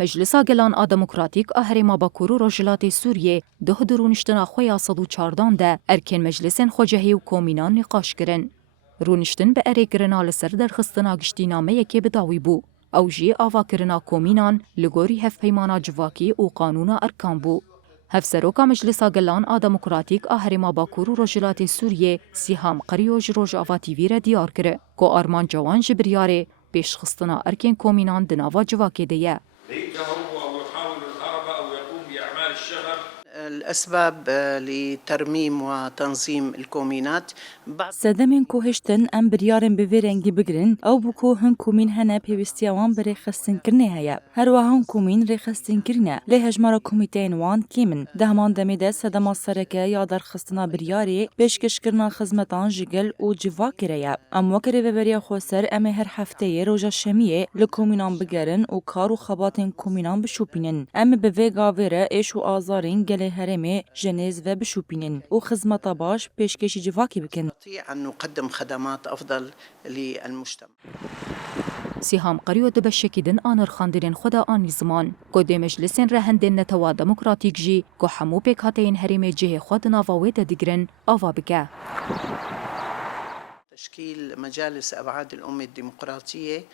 مجلسا گلان آ دموکراتیک آ هریما باکور و روجلات سوریه ده درونشتنا خویا 114 ده ارکن مجلسن خوجهی و کومینان نقاش کرن. رونشتن به اره گرنا لسر درخستنا گشتینامه یکی بداوی بو. او جی آوا کرنا کومینان لگوری هف پیمانا جواکی و قانونا ارکان بو. هفسروکا مجلسا گلان آ دموکراتیک آ هریما باکور و روجلات سوریه سیهام قریوج روج آوا تیوی را دیار کره. کو آرمان جوان جبریاره پیش خستنا ارکن کومینان دناوا جواکی دیه. يهرب أو يحاول الهرب أو يقوم بأعمال الشغب. الأسباب لترميم وتنظيم الكومينات سدمن کوهشتن ام بریارن به ورنگی بگرن او بکو هن کومین هنه پیوستیوان بر خستن کرنه هیا هر وهن کومین رخستن کرنه له هجمارا کمیتین وان کیمن دهمان دمیده سدما سرکه یا در خستنا بریاری پیشکش کرنا خدمتان جگل او جوا کریا ام وکر و بریا خوسر ام هر هفته روزا شمیه لکومینان بگرن او کار و خباتن کومینان بشوپینن ام به وگا وره ایش و آزارین گله هرمه جنیز و بشوپینن او خدمت باش پیشکشی جواکی بکن أن نقدم خدمات أفضل للمجتمع. سیهام قریو دبشکیدن آنر خاندرین خدا آنی زمان که ده مجلسین رهندین نتوا دموکراتیک جی که همو پیکاتین هریم جه خود ناواوی ده دیگرن آوا بگه. تشكيل مجالس أبعاد الأمة الديمقراطية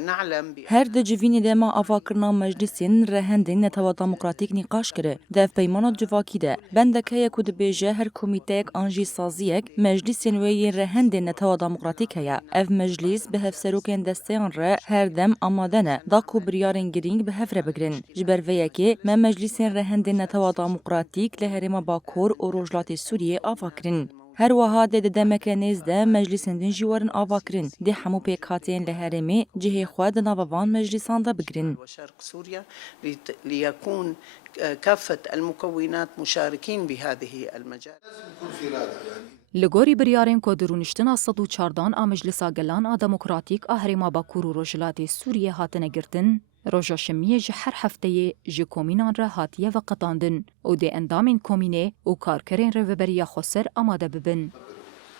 نعلم هر د جوینی ده ما آفاکرنا مجلسین رهندین نتوا دموکراتیک نقاش کرده ده پیمانات جواکی ده بندکه یکو ده بیجه هر کمیتهک آنجی سازیک مجلسین وی رهندین نتوا دموکراتیک هیا اف مجلس به هفسروکین دستیان ره هر دم آمادنه دا کو بریارن گرینگ به هفره بگرن جبر ویکی ما مجلسین رهندین نتوا دموکراتیک لهرما باکور و روجلات سوریه آفاکرین هر وها ده دمک نزده مجلسین دن جوارن آواکرین ده همو پیکاتین لهرمی جهه خود ناوان مجلسان دا بگرین. وشرق سوريا ليكون كافة المكونات مشاركين بهذه المجال. لازم يكون في رادع لگوری بریارن که درونشتنا 114 آ مجلسا گلان آ دموکراتیک آ هریما باکور و روجلات سوریه هاتنه گرتن روژا شمیه جه هر هفته جه کومینان را هاتیه و قطاندن او ده اندامین کومینه او کارکرین رو بریا خسر آماده ببن.